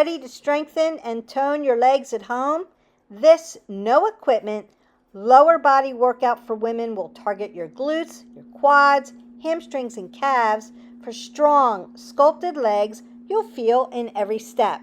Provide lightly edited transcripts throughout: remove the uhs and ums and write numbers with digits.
ready to strengthen and tone your legs at home? This no equipment, lower body workout for women will target your glutes, your quads, hamstrings, and calves for strong, sculpted legs you'll feel in every step.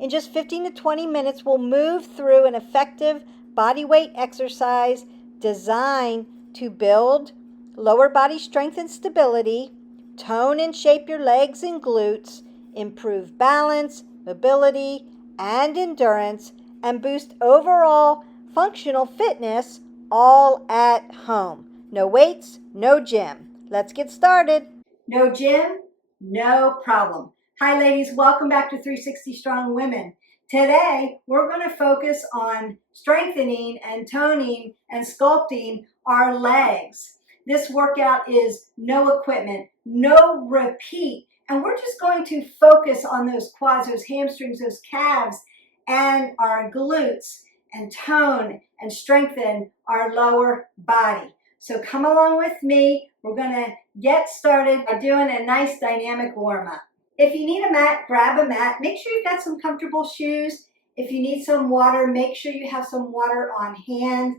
In just 15 to 20 minutes, we'll move through an effective body weight exercise designed to build lower body strength and stability, tone and shape your legs and glutes, improve balance, mobility, and endurance, and boost overall functional fitness all at home. No weights, no gym. Let's get started. No gym, no problem. Hi ladies, welcome back to 360 Strong Women. Today, we're going to focus on strengthening and toning and sculpting our legs. This workout is no equipment, no repeat, and we're just going to focus on those quads, those hamstrings, those calves, and our glutes, and tone and strengthen our lower body. So come along with me. We're going to get started by doing a nice dynamic warm-up. If you need a mat, grab a mat. Make sure you've got some comfortable shoes. If you need some water, make sure you have some water on hand.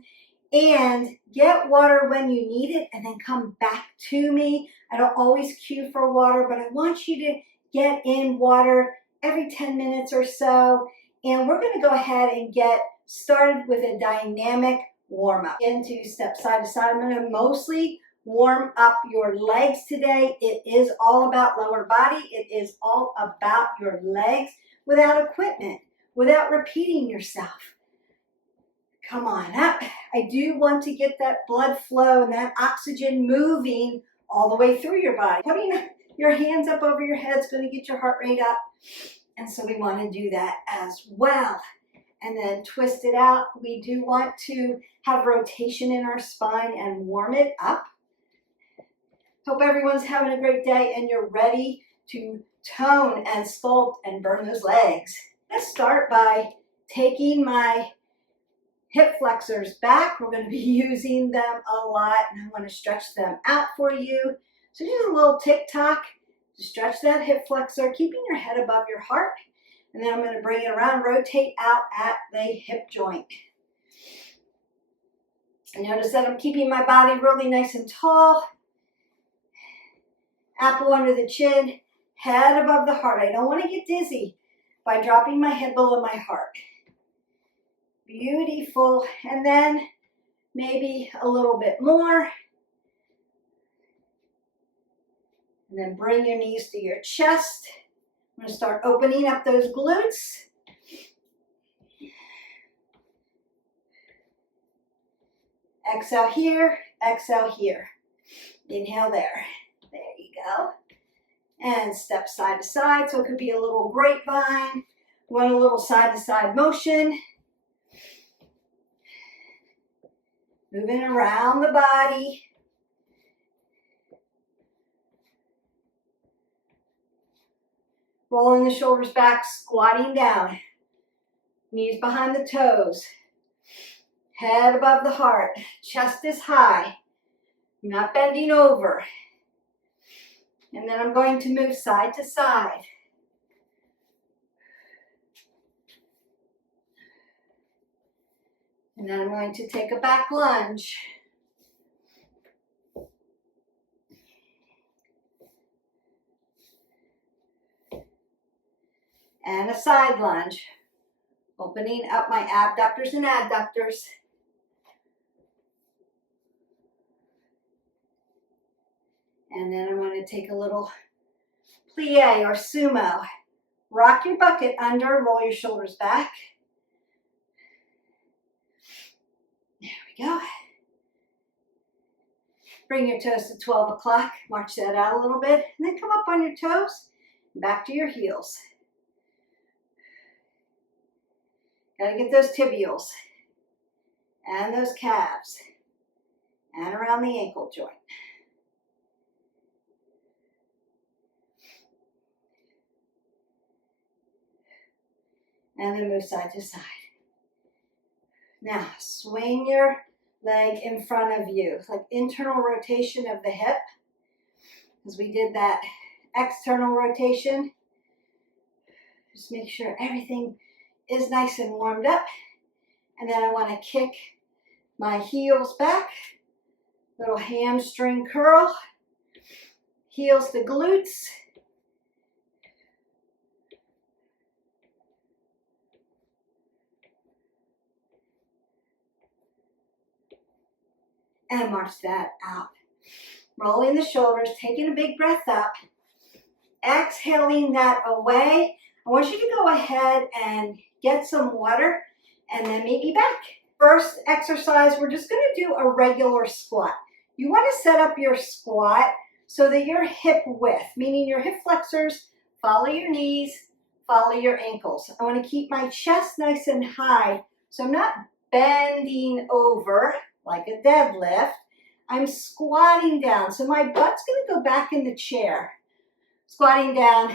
And get water when you need it and then come back to me. I don't always cue for water, but I want you to get in water every 10 minutes or so. And we're going to go ahead and get started with a dynamic warm-up. Into step side to side. I'm going to mostly warm up your legs today. It is all about lower body. It is all about your legs without equipment, without repeating yourself. Come on up. I do want to get that blood flow and that oxygen moving all the way through your body. Putting your hands up over your head is going to get your heart rate up. And so we want to do that as well. And then twist it out. We do want to have rotation in our spine and warm it up. Hope everyone's having a great day and you're ready to tone and sculpt and burn those legs. Let's start by taking my hip flexors back. We're going to be using them a lot and I want to stretch them out for you. So just a little tick-tock to stretch that hip flexor, keeping your head above your heart. And then I'm going to bring it around, rotate out at the hip joint. And notice that I'm keeping my body really nice and tall. Apple under the chin, head above the heart. I don't want to get dizzy by dropping my head below my heart. Beautiful. And then maybe a little bit more. And then bring your knees to your chest. I'm going to start opening up those glutes. Exhale here, exhale here. Inhale there. There you go. And step side to side. So it could be a little grapevine. Want a little side to side motion. Moving around the body. Rolling the shoulders back, squatting down. Knees behind the toes. Head above the heart. Chest is high. I'm not bending over. And then I'm going to move side to side. And then I'm going to take a back lunge. And a side lunge. Opening up my abductors and adductors. And then I'm going to take a little plie or sumo. Rock your bucket under, roll your shoulders back. There we go. Bring your toes to 12 o'clock. March that out a little bit. And then come up on your toes. Back to your heels. Got to get those tibials. And those calves. And around the ankle joint. And then move side to side. Now, swing your leg in front of you, like internal rotation of the hip. As we did that external rotation, Just make sure everything is nice and warmed up. And then I want to kick my heels back. Little hamstring curl. Heels to glutes. And march that out. Rolling the shoulders, taking a big breath up. Exhaling that away. I want you to go ahead and get some water and then meet me back. First exercise, we're just going to do a regular squat. You want to set up your squat so that your hip width, meaning your hip flexors, follow your knees, follow your ankles. I want to keep my chest nice and high so I'm not bending over like a deadlift. I'm squatting down, so my butt's going to go back in the chair. Squatting down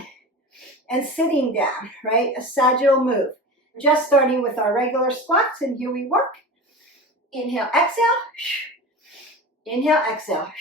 and sitting down, right? A sagittal move. Just starting with our regular squats, and here we work. Inhale, exhale. Inhale, exhale.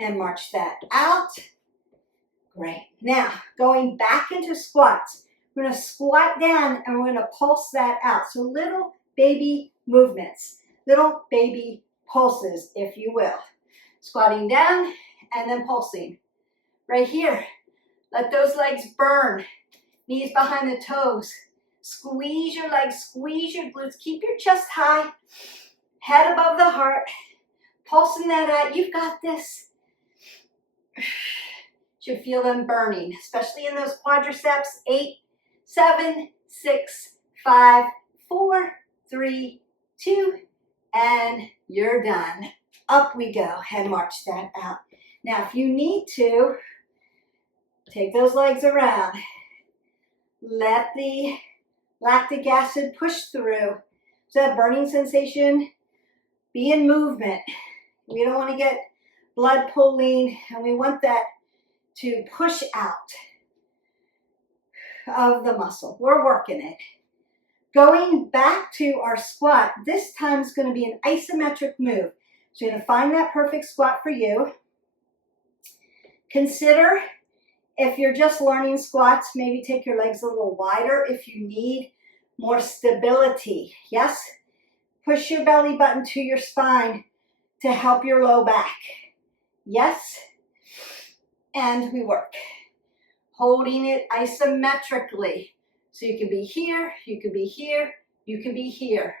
And march that out. Great. Now, going back into squats. We're going to squat down and we're going to pulse that out. So little baby movements, little baby pulses, if you will. Squatting down and then pulsing. Right here. Let those legs burn. Knees behind the toes. Squeeze your legs, squeeze your glutes. Keep your chest high, head above the heart. Pulsing that out. You've got this. Should feel them burning, especially in those quadriceps. 8, 7, 6, 5, 4, 3, 2, and you're done. Up we go and march that out. Now, if you need to, take those legs around. Let the lactic acid push through. So that burning sensation, be in movement. We don't want to get blood pooling, and we want that to push out of the muscle. We're working it. Going back to our squat, this time is going to be an isometric move. So you're going to find that perfect squat for you. Consider, if you're just learning squats, maybe take your legs a little wider if you need more stability. Yes? Push your belly button to your spine to help your low back. Yes? And we work. Holding it isometrically. So you can be here, you can be here, you can be here.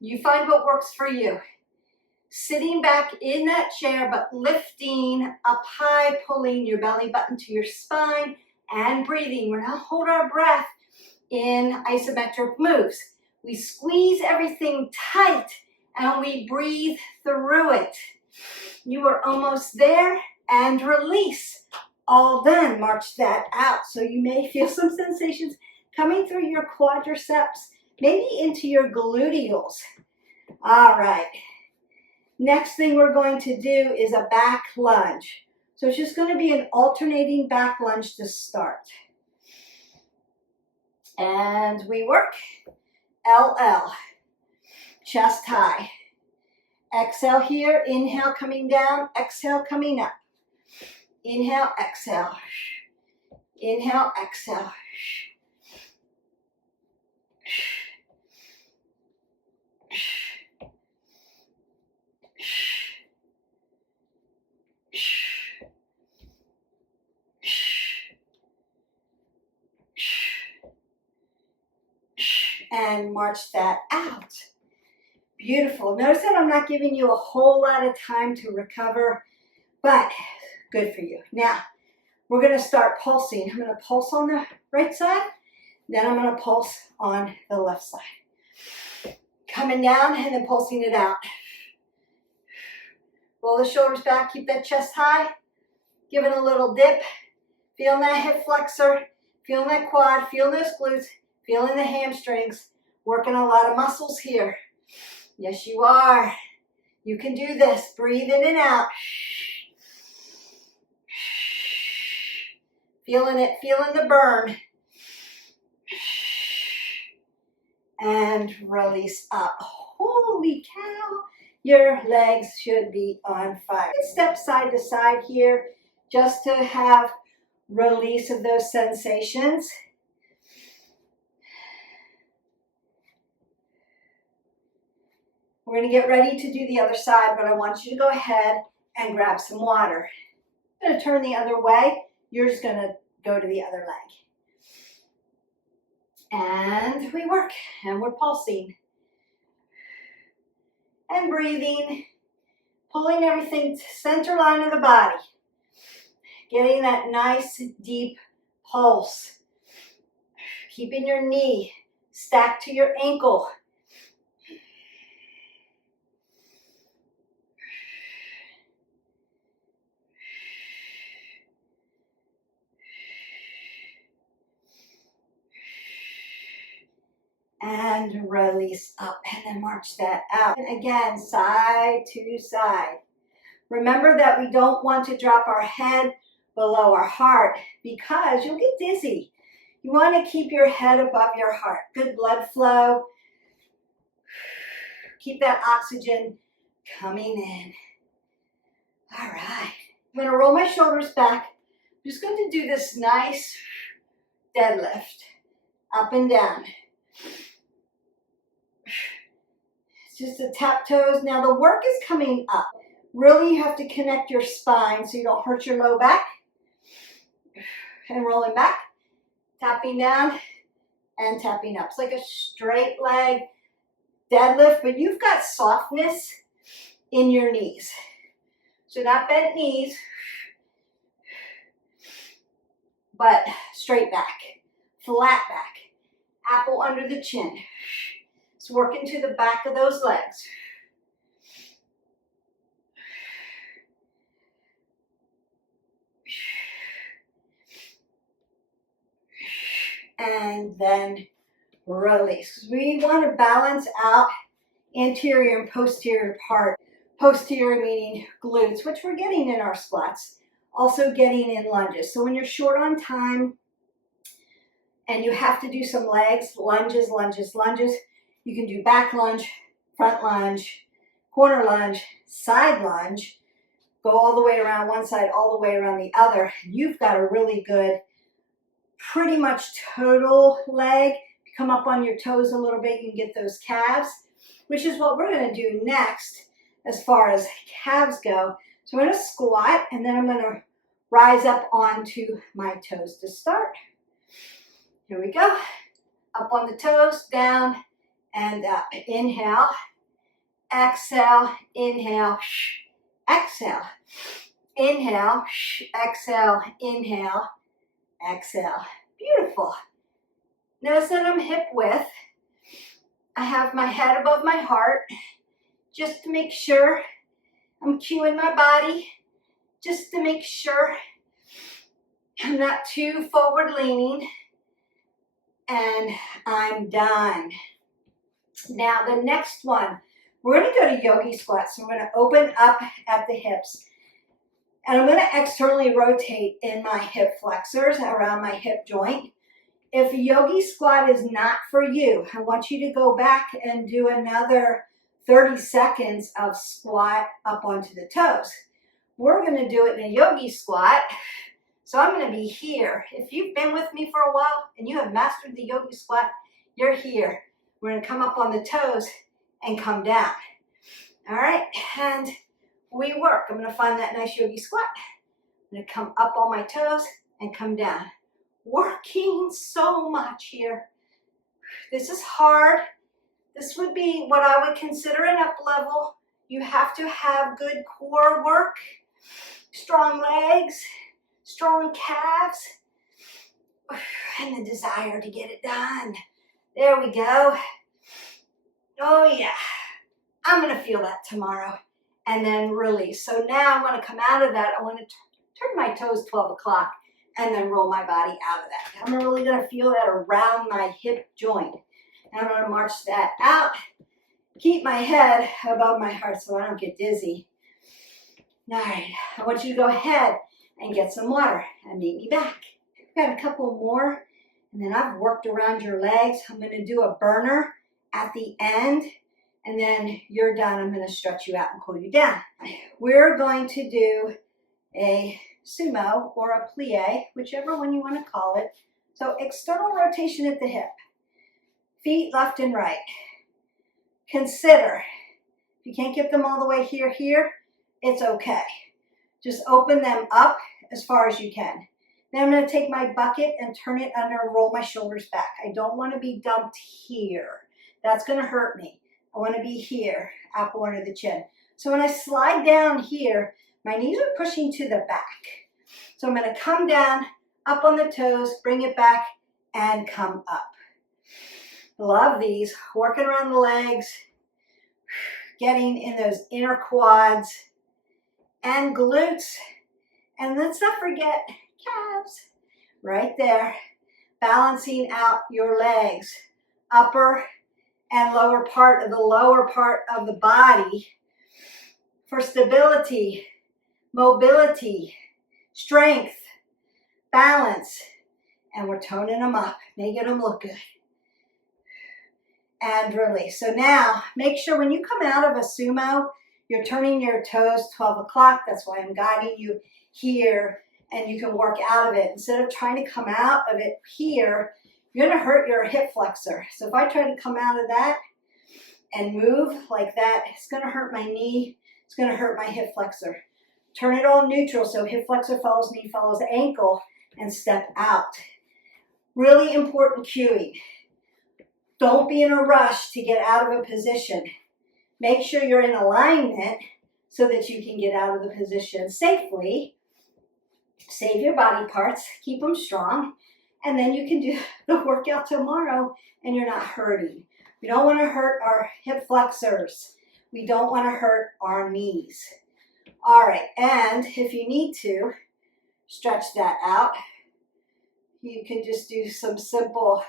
You find what works for you. Sitting back in that chair, but lifting up high, pulling your belly button to your spine and breathing. We're going to hold our breath in isometric moves. We squeeze everything tight and we breathe through it. You are almost there, and release. All done. March that out. So you may feel some sensations coming through your quadriceps, maybe into your gluteals. All right. Next thing we're going to do is a back lunge. So it's just going to be an alternating back lunge to start. And we work. LL. Chest high. Exhale here. Inhale coming down. Exhale coming up. Inhale, exhale. Inhale, exhale. And march that out. Beautiful. Notice that I'm not giving you a whole lot of time to recover, but good for you. Now, we're going to start pulsing. I'm going to pulse on the right side, then I'm going to pulse on the left side. Coming down and then pulsing it out. Roll the shoulders back, keep that chest high. Give it a little dip. Feeling that hip flexor, feeling that quad, feeling those glutes, feeling the hamstrings. Working a lot of muscles here. Yes, you are. You can do this. Breathe in and out. Feeling it, feeling the burn. And release up. Holy cow, your legs should be on fire. Step side to side here just to have release of those sensations. We're going to get ready to do the other side, but I want you to go ahead and grab some water. I'm going to turn the other way. You're just going to go to the other leg. And we work, and we're pulsing. And breathing, pulling everything to center line of the body. Getting that nice deep pulse. Keeping your knee stacked to your ankle. And release up, and then march that out. And again, side to side. Remember that we don't want to drop our head below our heart because you'll get dizzy. You want to keep your head above your heart. Good blood flow. Keep that oxygen coming in. All right. I'm going to roll my shoulders back. I'm just going to do this nice deadlift. Up and down. It's just a tap toes. Now the work is coming up. Really, you have to connect your spine so you don't hurt your low back. And rolling back, tapping down, and tapping up. It's like a straight leg deadlift, but you've got softness in your knees. So not bent knees, but straight back, flat back, apple under the chin. It's working to the back of those legs. And then release. We want to balance out anterior and posterior part. Posterior meaning glutes, which we're getting in our squats, also getting in lunges. So when you're short on time and you have to do some legs, lunges, lunges, lunges, you can do back lunge, front lunge, corner lunge, side lunge, go all the way around one side, all the way around the other. You've got a really good, pretty much total leg. Come up on your toes a little bit, you can get those calves, which is what we're going to do next as far as calves go. So I'm going to squat, and then I'm going to rise up onto my toes to start. Here we go. Up on the toes, down and up. Inhale, exhale, inhale, exhale. Inhale, exhale, inhale, exhale. Beautiful. Notice that I'm hip width. I have my head above my heart, just to make sure I'm cueing my body, just to make sure I'm not too forward leaning, and I'm done. Now the next one, we're going to go to yogi squats. So I'm going to open up at the hips, and I'm going to externally rotate in my hip flexors around my hip joint. If yogi squat is not for you, I want you to go back and do another 30 seconds of squat up onto the toes. We're going to do it in a yogi squat. So I'm going to be here. If you've been with me for a while and you have mastered the yogi squat, you're here. We're going to come up on the toes and come down. All right, and we work. I'm going to find that nice yogi squat. I'm going to come up on my toes and come down. Working so much here. This is hard. This would be what I would consider an up level. You have to have good core work, strong legs, strong calves, and the desire to get it done. There we go. Oh yeah, I'm gonna feel that tomorrow. And then release. So now I'm gonna come out of that. I wanna turn my toes 12 o'clock and then roll my body out of that. I'm really gonna feel that around my hip joint. And I'm gonna march that out keep my head above my heart so I don't get dizzy. All right, I want you to go ahead and get some water and meet me back. We've got a couple more, and then I've worked around your legs. I'm going to do a burner at the end, and then you're done. I'm going to stretch you out and cool you down. We're going to do a sumo or a plie, whichever one you want to call it. So external rotation at the hip, feet left and right. Consider, if you can't get them all the way here, it's okay. Just open them up as far as you can. Then I'm going to take my bucket and turn it under and roll my shoulders back. I don't want to be dumped here. That's going to hurt me. I want to be here, apple under the chin. So when I slide down here, my knees are pushing to the back. So I'm going to come down, up on the toes, bring it back, and come up. Love these. Working around the legs, getting in those inner quads and glutes. And let's not forget calves. Right there. Balancing out your legs. Upper and lower part of the body for stability, mobility, strength, balance. And we're toning them up, making them look good. And release. So now, make sure when you come out of a sumo, you're turning your toes 12 o'clock. That's why I'm guiding you here, and you can work out of it. Instead of trying to come out of it here, you're going to hurt your hip flexor. So if I try to come out of that and move like that, it's going to hurt my knee. It's going to hurt my hip flexor. Turn it all neutral, so hip flexor follows knee, follows ankle, and step out. Really important cueing. Don't be in a rush to get out of a position. Make sure you're in alignment so that you can get out of the position safely. Save your body parts, keep them strong, and then you can do the workout tomorrow and you're not hurting. We don't want to hurt our hip flexors. We don't want to hurt our knees. All right, and if you need to stretch that out, you can just do some simple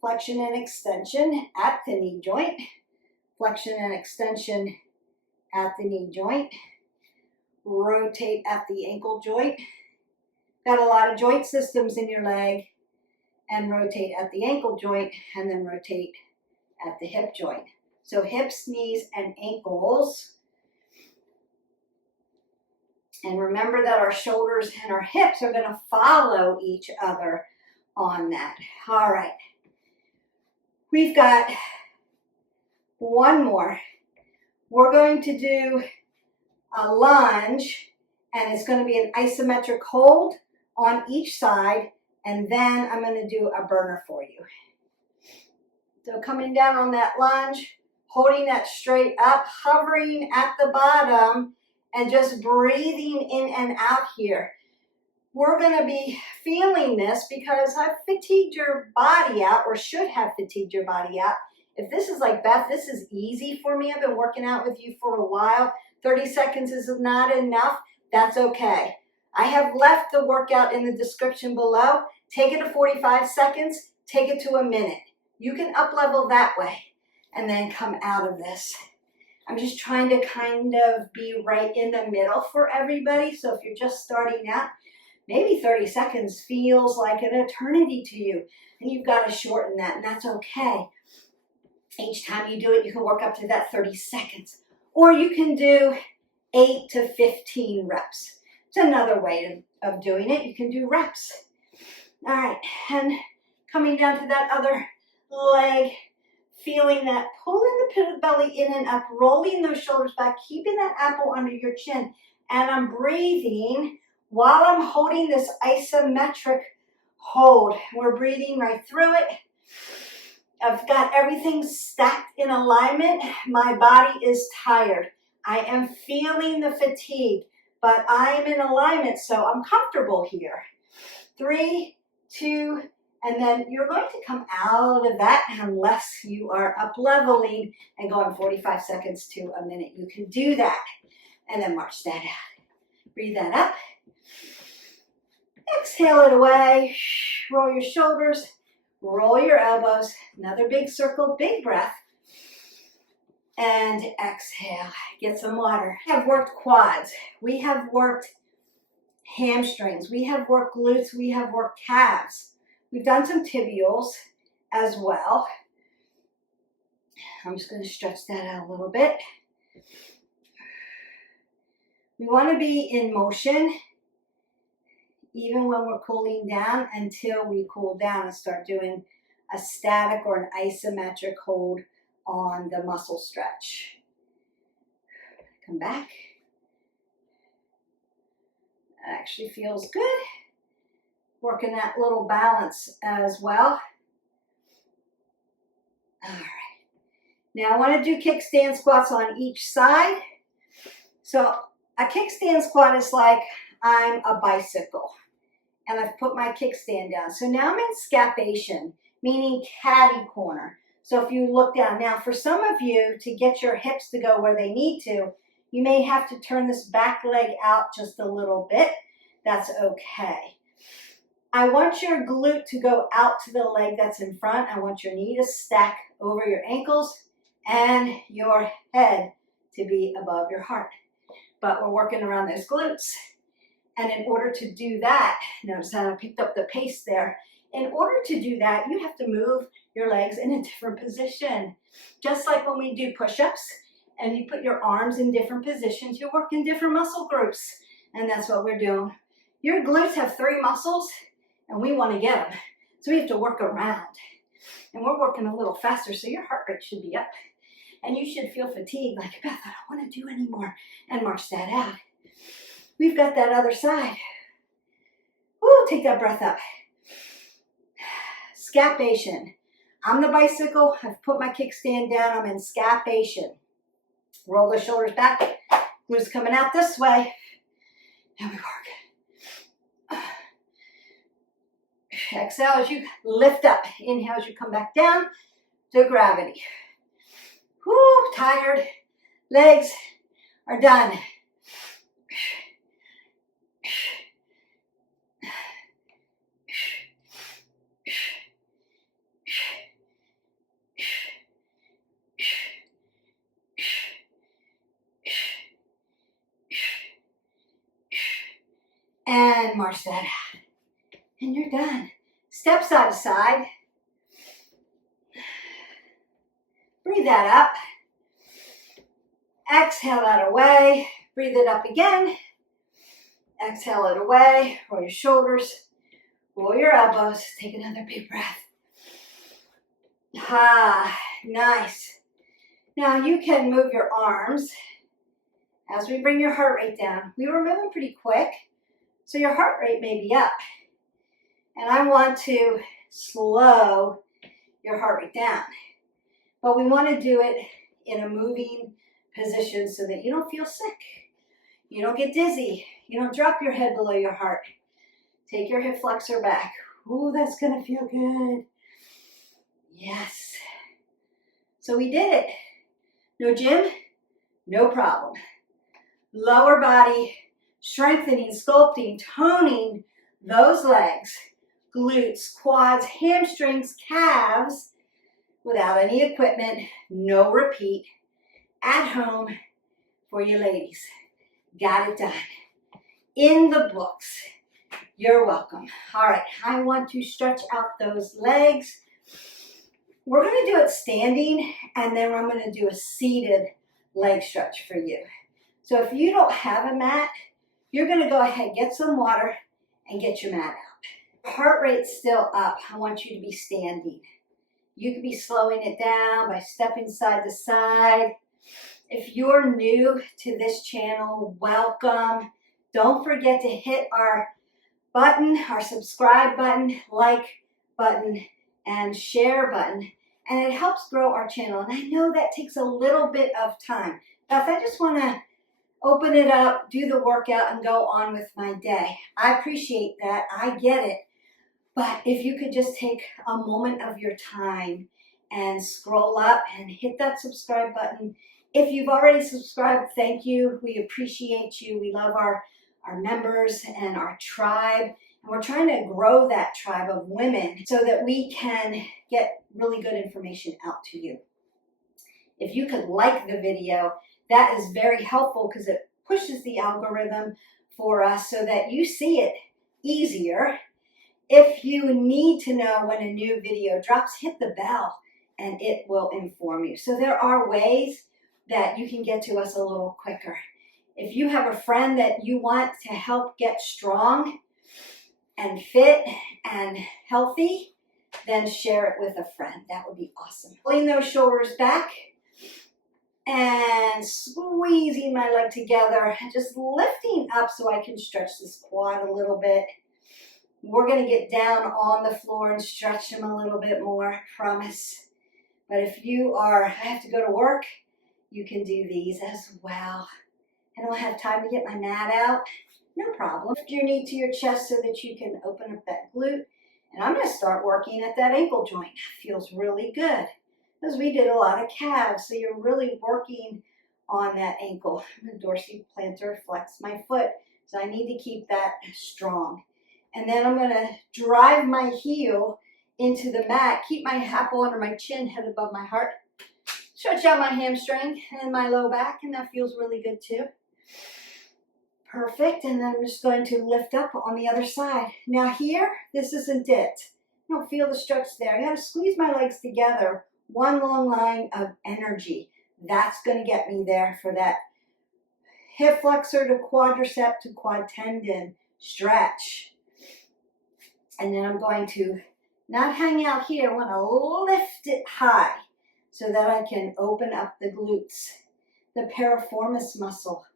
flexion and extension at the knee joint. Flexion and extension at the knee joint. Rotate at the ankle joint. Got a lot of joint systems in your leg. And rotate at the ankle joint, and then rotate at the hip joint. So hips, knees, and ankles. And remember that our shoulders and our hips are going to follow each other on that. All right. We've got one more. We're going to do a lunge, and it's going to be an isometric hold on each side, and then I'm going to do a burner for you. So coming down on that lunge, holding that straight up, hovering at the bottom, and just breathing in and out here. We're going to be feeling this because I've fatigued your body out, or should have fatigued your body out. If this is like, Beth, this is easy for me. I've been working out with you for a while. 30 seconds is not enough. That's okay. I have left the workout in the description below. Take it to 45 seconds. Take it to a minute. You can up level that way and then come out of this. I'm just trying to kind of be right in the middle for everybody. So if you're just starting out, maybe 30 seconds feels like an eternity to you, and you've got to shorten that, and that's okay. Each time you do it, you can work up to that 30 seconds. Or you can do 8 to 15 reps. It's another way of doing it. You can do reps. All right, and coming down to that other leg, feeling that, pulling the pit of the belly in and up, rolling those shoulders back, keeping that apple under your chin. And I'm breathing while I'm holding this isometric hold. We're breathing right through it. I've got everything stacked in alignment. My body is tired. I am feeling the fatigue, but I am in alignment, so I'm comfortable here. 3, 2, and then you're going to come out of that unless you are up leveling and going 45 seconds to a minute. You can do that and then march that out. Breathe that up. Exhale it away. Roll your shoulders. Roll your elbows. Another big circle, big breath. And exhale, get some water. We have worked quads. We have worked hamstrings. We have worked glutes. We have worked calves. We've done some tibials as well. I'm just going to stretch that out a little bit. We want to be in motion even when we're cooling down until we cool down and start doing a static or an isometric hold on the muscle stretch. Come back. That actually feels good. Working that little balance as well. All right. Now I want to do kickstand squats on each side. So a kickstand squat is like I'm a bicycle and I've put my kickstand down. So now I'm in scapation, meaning caddy corner. So if you look down, now for some of you to get your hips to go where they need to, you may have to turn this back leg out just a little bit. That's okay. I want your glute to go out to the leg that's in front. I want your knee to stack over your ankles and your head to be above your heart. But we're working around those glutes. And in order to do that, notice how I picked up the pace there. In order to do that, you have to move your legs in a different position. Just like when we do push-ups and you put your arms in different positions, you work in different muscle groups. And that's what we're doing. Your glutes have 3 muscles and we want to get them. So we have to work around. And we're working a little faster, so your heart rate should be up. And you should feel fatigued, like, Beth, I don't want to do anymore. And march that out. We've got that other side. Woo, take that breath up. Scapation. I'm the bicycle. I've put my kickstand down. I'm in scapation. Roll the shoulders back. Glutes coming out this way. And we work. Exhale as you lift up. Inhale as you come back down to gravity. Woo, tired. Legs are done. And march that out. And you're done. Step side to side. Breathe that up. Exhale that away. Breathe it up again. Exhale it away. Roll your shoulders. Roll your elbows. Take another big breath. Ah, nice. Now you can move your arms as we bring your heart rate down. We were moving pretty quick, so your heart rate may be up. And I want to slow your heart rate down. But we want to do it in a moving position so that you don't feel sick. You don't get dizzy. You don't drop your head below your heart. Take your hip flexor back. Ooh, that's going to feel good. Yes. So we did it. No gym, no problem. Lower body, strengthening, sculpting, toning those legs, glutes, quads, hamstrings, calves, without any equipment, no repeat, at home for you ladies. Got it done. In the books. You're welcome. All right, I want to stretch out those legs. We're going to do it standing, and then I'm going to do a seated leg stretch for you. So if you don't have a mat, you're going to go ahead, get some water, and get your mat out. Heart rate's still up. I want you to be standing. You could be slowing it down by stepping side to side. If you're new to this channel, welcome. Don't forget to hit our button, our subscribe button, like button, and share button. And it helps grow our channel. And I know that takes a little bit of time. Beth, I just want to open it up, do the workout, and go on with my day. I appreciate that. I get it. But if you could just take a moment of your time and scroll up and hit that subscribe button. If you've already subscribed, thank you. We appreciate you. We love our members and our tribe. And we're trying to grow that tribe of women so that we can get really good information out to you. If you could like the video, that is very helpful because it pushes the algorithm for us so that you see it easier. If you need to know when a new video drops, hit the bell and it will inform you. So there are ways that you can get to us a little quicker. If you have a friend that you want to help get strong and fit and healthy, then share it with a friend. That would be awesome. Pulling those shoulders back and squeezing my leg together, just lifting up so I can stretch this quad a little bit. We're going to get down on the floor and stretch them a little bit more, I promise. But if you are, I have to go to work, you can do these as well. I don't have time to get my mat out. No problem. Lift your knee to your chest so that you can open up that glute. And I'm going to start working at that ankle joint. It feels really good because we did a lot of calves. So you're really working on that ankle. I'm going to dorsiplantar flex my foot. So I need to keep that strong. And then I'm going to drive my heel into the mat. Keep my apple under my chin, head above my heart. Stretch out my hamstring and my low back. And that feels really good too. Perfect, and then I'm just going to lift up on the other side. Now here, this isn't it. I don't feel the stretch there. I got to squeeze my legs together. One long line of energy. That's going to get me there for that hip flexor to quadricep to quad tendon stretch. And then I'm going to not hang out here. I want to lift it high so that I can open up the glutes, the piriformis muscle.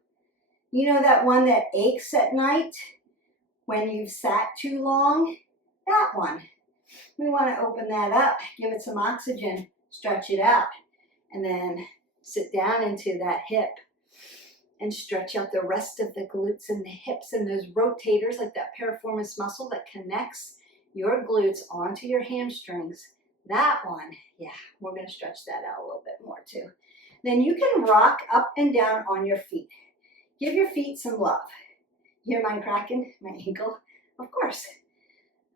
You know that one that aches at night when you've sat too long? That one. We want to open that up, give it some oxygen, stretch it out, and then sit down into that hip and stretch out the rest of the glutes and the hips and those rotators like that piriformis muscle that connects your glutes onto your hamstrings. That one, yeah, we're going to stretch that out a little bit more too. Then you can rock up and down on your feet. Give your feet some love. Hear mine cracking? My ankle? Of course.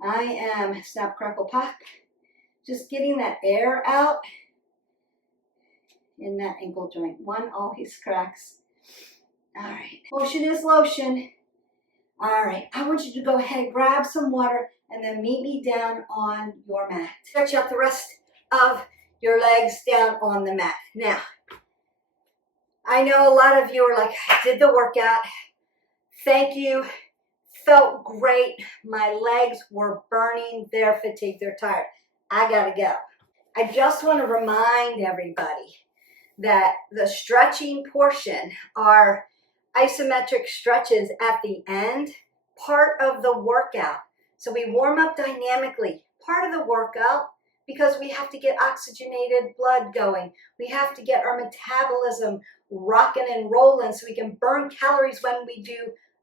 I am snap, crackle, pop. Just getting that air out in that ankle joint. One always cracks. All right. Motion is lotion. All right. I want you to go ahead, grab some water, and then meet me down on your mat. Stretch out the rest of your legs down on the mat. Now, I know a lot of you are like, I did the workout. Thank you. Felt great. My legs were burning. They're fatigued. They're tired. I got to go. I just want to remind everybody that the stretching portion are isometric stretches at the end, part of the workout. So we warm up dynamically, part of the workout, because we have to get oxygenated blood going. We have to get our metabolism rocking and rolling so we can burn calories when we do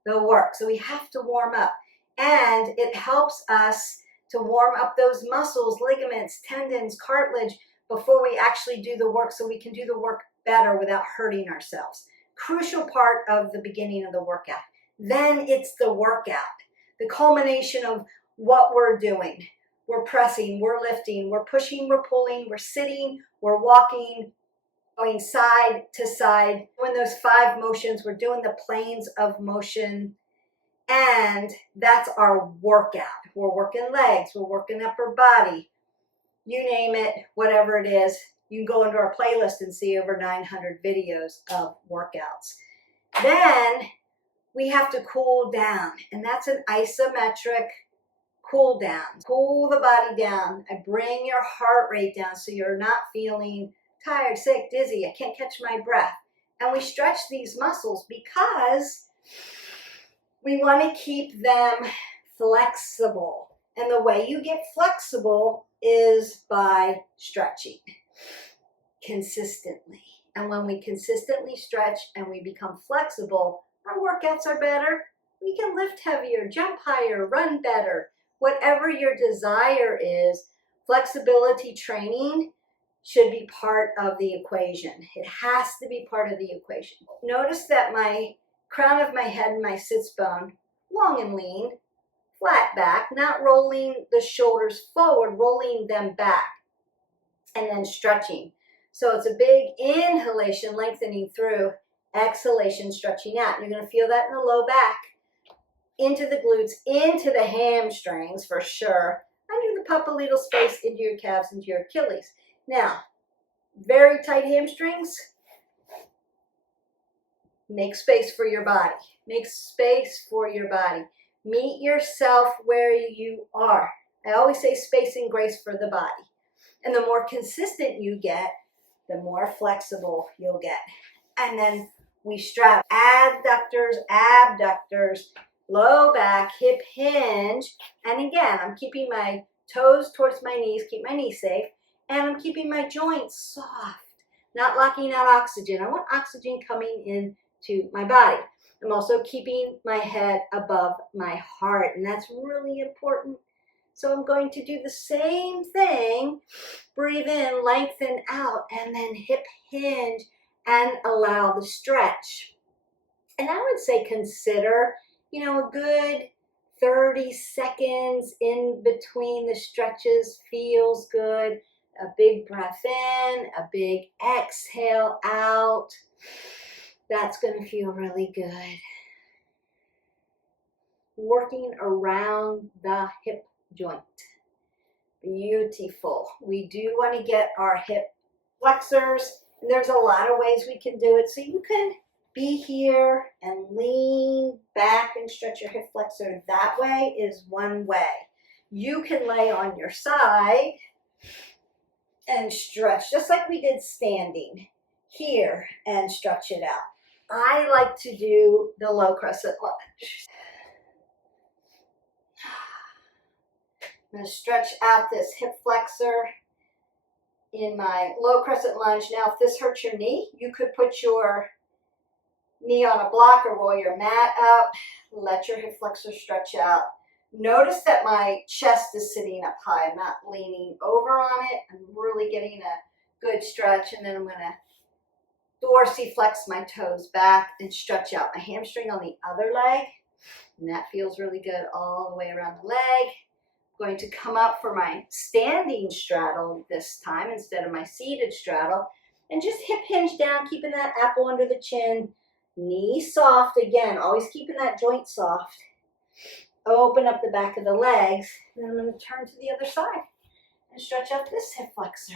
the work. So we have to warm up. And it helps us to warm up those muscles, ligaments, tendons, cartilage before we actually do the work so we can do the work better without hurting ourselves. Crucial part of the beginning of the workout. Then it's the workout, the culmination of what we're doing. We're pressing, we're lifting, we're pushing, we're pulling, we're sitting, we're walking, going side to side. Doing those 5 motions, we're doing the planes of motion, and that's our workout. We're working legs, we're working upper body, you name it, whatever it is. You can go into our playlist and see over 900 videos of workouts. Then we have to cool down, and that's an isometric cool down. Cool the body down. I bring your heart rate down so you're not feeling tired, sick, dizzy. I can't catch my breath. And we stretch these muscles because we want to keep them flexible. And the way you get flexible is by stretching consistently. And when we consistently stretch and we become flexible, our workouts are better. We can lift heavier, jump higher, run better. Whatever your desire is, flexibility training should be part of the equation. It has to be part of the equation. Notice that my crown of my head and my sits bone, long and lean, flat back, not rolling the shoulders forward, rolling them back, and then stretching. So it's a big inhalation, lengthening through, exhalation, stretching out. You're going to feel that in the low back, into the glutes, into the hamstrings for sure, under the papillital space, into your calves, into your Achilles. Now, very tight hamstrings, make space for your body. Make space for your body. Meet yourself where you are. I always say space and grace for the body. And the more consistent you get, the more flexible you'll get. And then we straddle. Adductors, abductors, low back, hip hinge. And again, I'm keeping my toes towards my knees, keep my knees safe. And I'm keeping my joints soft, not locking out oxygen. I want oxygen coming into my body. I'm also keeping my head above my heart, and that's really important. So I'm going to do the same thing. Breathe in, lengthen out, and then hip hinge and allow the stretch. And I would say consider, a good 30 seconds in between the stretches feels good. A big breath in, a big exhale out. That's going to feel really good. Working around the hip joint. Beautiful. We do want to get our hip flexors. And there's a lot of ways we can do it. So you can be here and lean back and stretch your hip flexor. That way is one way. You can lay on your side and stretch, just like we did standing here, and stretch it out. I like to do the low crescent lunge. I'm going to stretch out this hip flexor in my low crescent lunge. Now, if this hurts your knee, you could put your knee on a block or roll your mat up. Let your hip flexor stretch out. Notice that my chest is sitting up high. I'm not leaning over on it. I'm really getting a good stretch. And then I'm going to dorsiflex my toes back and stretch out my hamstring on the other leg. And that feels really good all the way around the leg. I'm going to come up for my standing straddle this time instead of my seated straddle. And just hip hinge down, keeping that apple under the chin. Knee soft. Again, always keeping that joint soft. Open up the back of the legs, and then I'm going to turn to the other side and stretch out this hip flexor.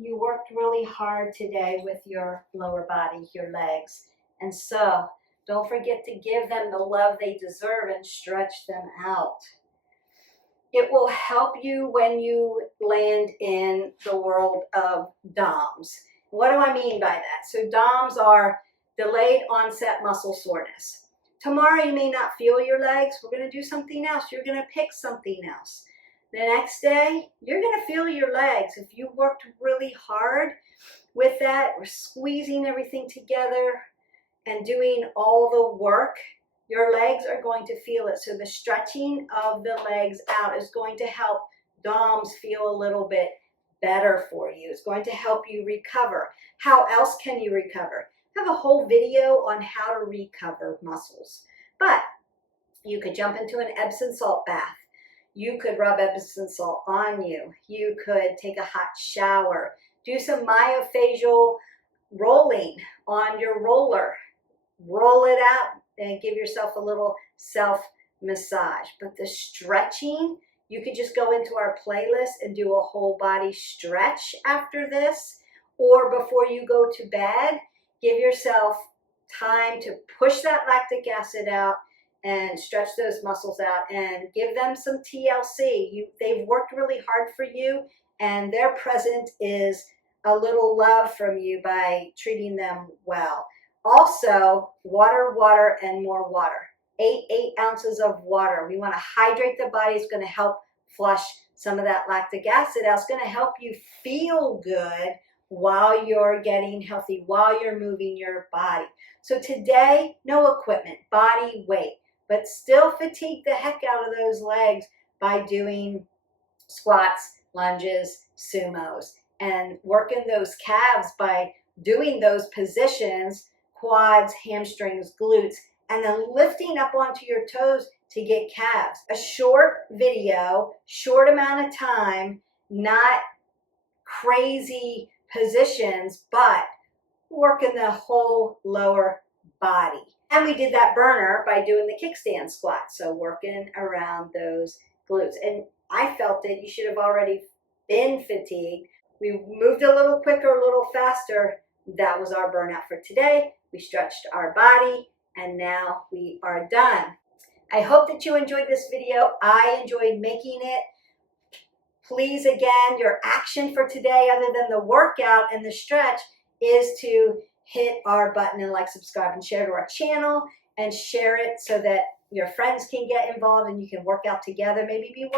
You worked really hard today with your lower body, your legs, and so don't forget to give them the love they deserve and stretch them out. It will help you when you land in the world of DOMS. What do I mean by that? So DOMS are delayed onset muscle soreness. Tomorrow you may not feel your legs. We're going to do something else. You're going to pick something else. The next day, you're going to feel your legs. If you worked really hard with that, we're squeezing everything together and doing all the work, your legs are going to feel it. So the stretching of the legs out is going to help DOMS feel a little bit better for you. It's going to help you recover. How else can you recover? I have a whole video on how to recover muscles. But you could jump into an Epsom salt bath. You could rub Epsom salt on you. You could take a hot shower. Do some myofascial rolling on your roller. Roll it out and give yourself a little self-massage. But the stretching, you could just go into our playlist and do a whole body stretch after this. Or before you go to bed, give yourself time to push that lactic acid out and stretch those muscles out and give them some TLC. They've worked really hard for you, and their present is a little love from you by treating them well. Also, water, water, and more water. 8 ounces of water. We want to hydrate the body. It's going to help flush some of that lactic acid out. It's going to help you feel good while you're getting healthy, while you're moving your body. So today, no equipment, body weight, but still fatigue the heck out of those legs by doing squats, lunges, sumos, and working those calves by doing those positions, quads, hamstrings, glutes, and then lifting up onto your toes to get calves. A short video, short amount of time, not crazy positions, but working the whole lower body. And we did that burner by doing the kickstand squat, so working around those glutes. And I felt it. You should have already been fatigued. We moved a little quicker, a little faster. That was our burnout for today. We stretched our body, and now we are done. I hope that you enjoyed this video. I enjoyed making it. Please, again, your action for today, other than the workout and the stretch, is to hit our button and like, subscribe, and share to our channel, and share it so that your friends can get involved and you can work out together. Maybe be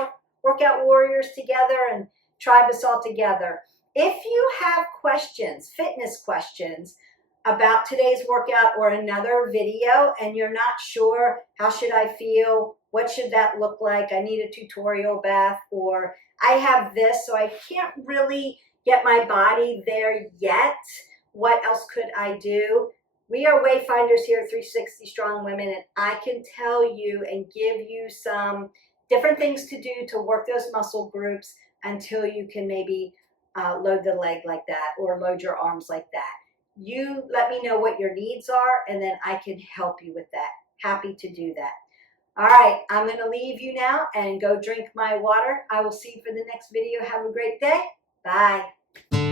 workout warriors together and tribe us all together. If you have questions, fitness questions about today's workout or another video, and you're not sure, how should I feel? What should that look like? I need a tutorial, Beth, or I have this, so I can't really get my body there yet. What else could I do? We are wayfinders here at 360 Strong Women, and I can tell you and give you some different things to do to work those muscle groups until you can maybe load the leg like that or load your arms like that. You let me know what your needs are, and then I can help you with that. Happy to do that. All right, I'm going to leave you now and go drink my water. I will see you for the next video. Have a great day. Bye.